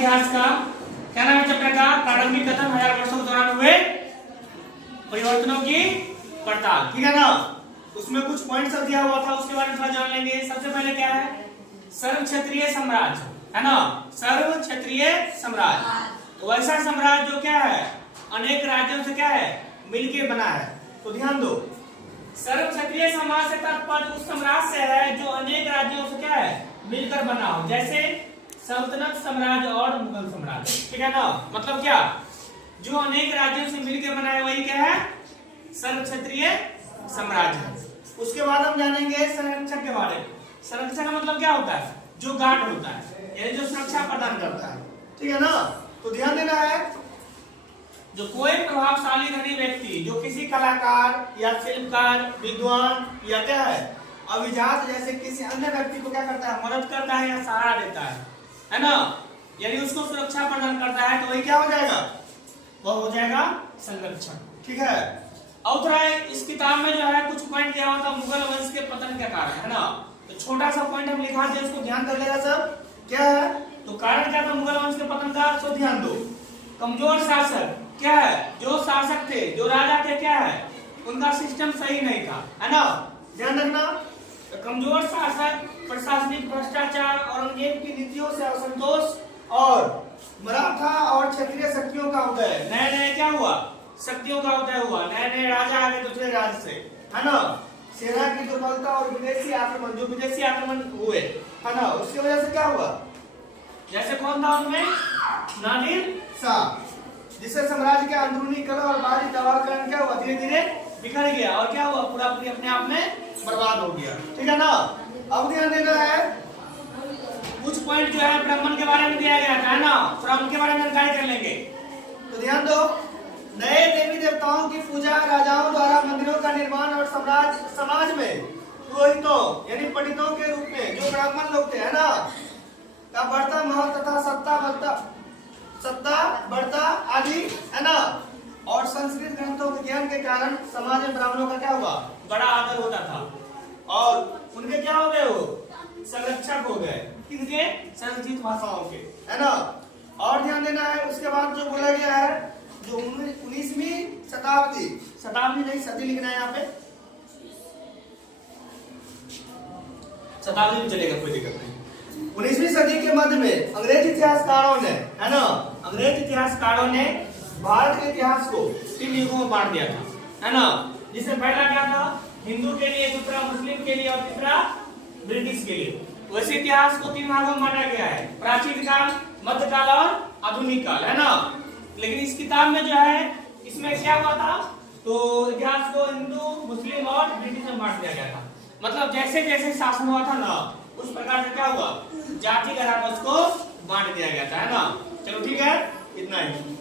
इतिहास का क्या नाम है चैप्टर का? प्रारंभिक कथन 1000 वर्षों के दौरान हुए परिवर्तनों की पड़ताल। ठीक है ना? उसमें कुछ पॉइंट सब दिया हुआ था, उसके बारे में थोड़ा जान लेंगे। सबसे पहले क्या है? सर्व क्षत्रिय साम्राज्य है ना, सर्व क्षत्रिय साम्राज्य। तो वैसा साम्राज्य जो क्या है, अनेक राज्यों से क्या है, मिलके बना है। तो ध्यान दो, सर्व क्षत्रिय समाज से तात्पर्य उस साम्राज्य से है जो अनेक राज्यों से क्या है, मिलकर बना हो, जैसे सल्तनत साम्राज्य और मुगल साम्राज्य। ठीक है ना? मतलब क्या, जो अनेक राज्यों से मिलकर बना है वही क्या है, सर्व क्षत्रिय साम्राज्य है। उसके बाद हम जानेंगे संरक्षक के बारे में। संरक्षक का मतलब क्या होता है? जो गार्ड होता है, यानी जो सुरक्षा प्रदान करता है। ठीक है ना? तो ध्यान देना है, जो कोई प्रभावशाली धनी व्यक्ति जो किसी कलाकार या शिल्पकार, विद्वान या क्या है, अभिजात जैसे किसी अन्य व्यक्ति को क्या करता है, मदद करता है या सहारा देता है ना, यानी उसको सुरक्षा प्रदान करता है, तो वही क्या हो जाएगा, वह हो जाएगा संरक्षक। ठीक है? और थोड़ा इस किताब में जो है कुछ पॉइंट दिया हुआ था मुगल वंश के पतन के कारण, है ना, तो छोटा सा पॉइंट हम लिखा दिया, उसको ध्यान कर लेगा सब। क्या है? तो कारण क्या था मुगल वंश के पतन का, तो ध्यान दो। कमजोर शासक क्या है, जो शासक थे, जो राजा थे, क्या है, उनका सिस्टम सही नहीं था, है ना, ध्यान रखना। तो कमजोर शासक, प्रशासनिक भ्रष्टाचार, औरंगजेब की नीतियों से असंतोष और मराठा और क्षत्रिय शक्तियों का उदय, नए नए क्या हुआ, शक्तियों का उदय हुआ, नए नए राजा आगे दूसरे राज्य से, है ना, सेना की दुर्बलता और विदेशी आक्रमण, जो विदेशी आक्रमण हुए, है ना, उसकी वजह से क्या हुआ, जैसे कौन था उनमें, नादिर शाह, जिससे साम्राज्य के अंदरूनी कलह और बाहरी दबाव के कारण क्या हुआ, धीरे धीरे बिखर गया और क्या हुआ, पूरा पूरी अपने आप में बर्बाद हो गया। ठीक है ना? अब ध्यान देना है, कुछ पॉइंट जो है ब्राह्मण के बारे में दिया गया था, है ना, थोड़ा उनके बारे में जानकारी कर लेंगे। तो ध्यान दो, नए देवी देवताओं की पूजा, राजाओं द्वारा मंदिरों का निर्माण और समाज में पुरोहितों यानी पंडितों के रूप में जो ब्राह्मण लोग थे, है ना, का बढ़ता महत्व तथा सत्ता बढ़ता आदि, है ना, और संस्कृत ग्रंथों के ज्ञान के कारण समाज में ब्राह्मणों का क्या हुआ, बड़ा आदर होता था और उनके क्या हो गए, वो संरक्षक हो गए, किनके, संस्कृत भाषाओं के, है ना। और ध्यान देना है, उसके बाद जो बोला गया है, जो 19वीं शताब्दी नहीं सदी लिखना है यहाँ पे, शताब्दी में चलेगा, कोई दिक्कत नहीं। 19वीं सदी के मध्य में अंग्रेज इतिहासकारों ने, है ना, अंग्रेज इतिहासकारों ने भारत के इतिहास को 3 युगों में बांट दिया था, है ना, जिसमें पहला क्या था, हिंदू के लिए, दूसरा मुस्लिम के लिए और तीसरा ब्रिटिश के लिए। वैसे इतिहास को 3 भागों में बांटा गया है, प्राचीन काल, मध्यकाल और आधुनिक काल, है ना। लेकिन इस किताब में जो है, इसमें क्या हुआ था, तो इतिहास को हिंदू, मुस्लिम और ब्रिटिश में बांट दिया गया था। मतलब जैसे जैसे शासन हुआ था ना, उस प्रकार से क्या हुआ, जाति के आधार पर उसको बांट दिया गया था, है ना। चलो ठीक है, इतना ही।